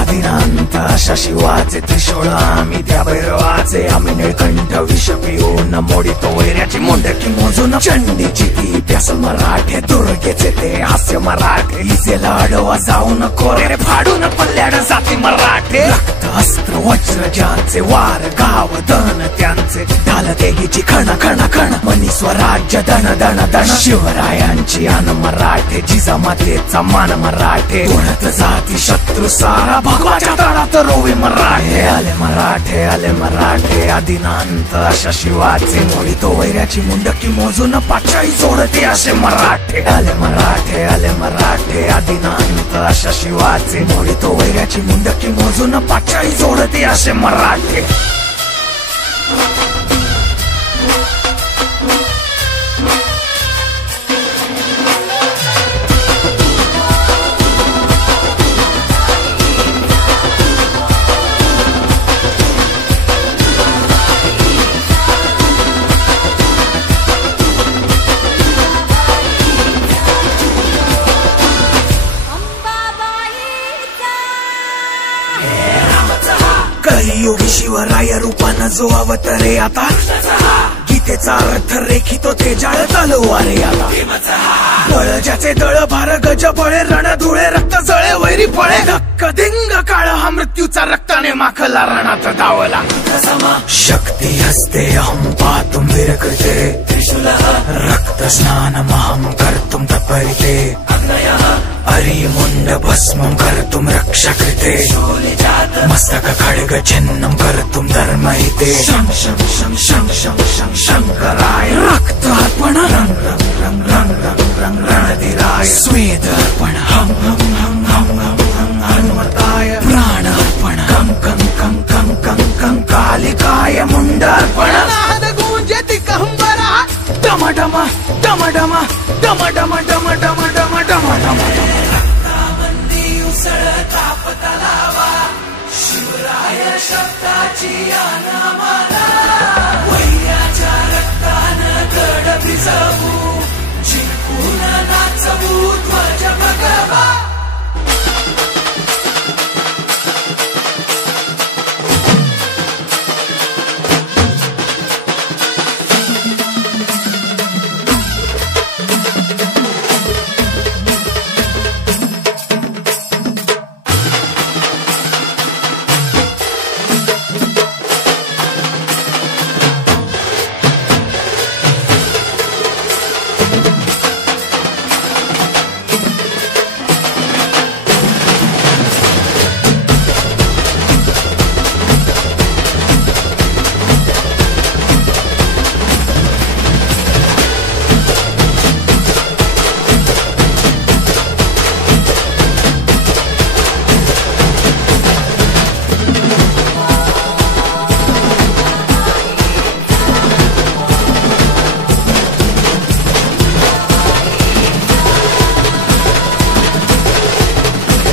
आदिनांत अशा शिवाचे त्रिशूळ आम्ही त्या भैरवाचे आम्ही निळकंठ विष पिऊन मोडितो वैऱ्याची मुंडकी मोजून चंडीची ती प्यासल मराठे दुर्गेचे ते हास्य मराठे इसेला अडवा जाऊन कोरे फाडून पल्ल्याड जाती मराठे रक्त अस्त्र वज्र ज्यांचे वार गाव दन त्यांचे ढाल देगीची खण खण खण मनी स्वराज्य दन दन दन शिवरायांची आन मराठे जिजामातेचा मान मराठे उडत जाती शत्रू सारा भगवाच्या तळात रोवे मराठे आले मराठे आदिनांत अशा शिवाचे मोडितो वैऱ्याची मुंडकी मोजून पाचाई जोडते असे मराठे आले मराठे आदिनांत अशा शिवाचे मोडितो वैऱ्याची मुंडकी मोजून पाचाई जोडते असे मराठे कलियुगी शिवराय रूपानं जो अवतरे आता गीतेचा अर्थ रेखितो ते जाळ तलवारे आता बळ ज्याचे दळ भार गज बळे रण धुळे रक्त जळे वैरी पळे धक्क दिंग काळ हा मृत्यूचा रक्ताने माखला रणात धावला शक्ती हस्ते अहं पातुं विरकृते त्रिशूल रक्त स्नानमहं कर्तुं तत्परिते अरिमुंड भस्मं कर्तुं रक्षाकृते मस्तक खड्ग छिन्नं कर्तुं धर्महिते शं शं शं शं शं शं शंकराय रक्तार्पण रंग रंग रंग रंग रंग रंग रणधीराय स्वेदार्पण हम हम हम हम हम हम हनुमताय प्राणार्पण कं कं कं कं कं कं कालिकाय मुंडार्पण नाद गूंजति कहंबरा डम डम डम डम डम डम डम डम डम डम डम रक्तामंदी उसळता पतलावा शिवराय शब्दाची आन मला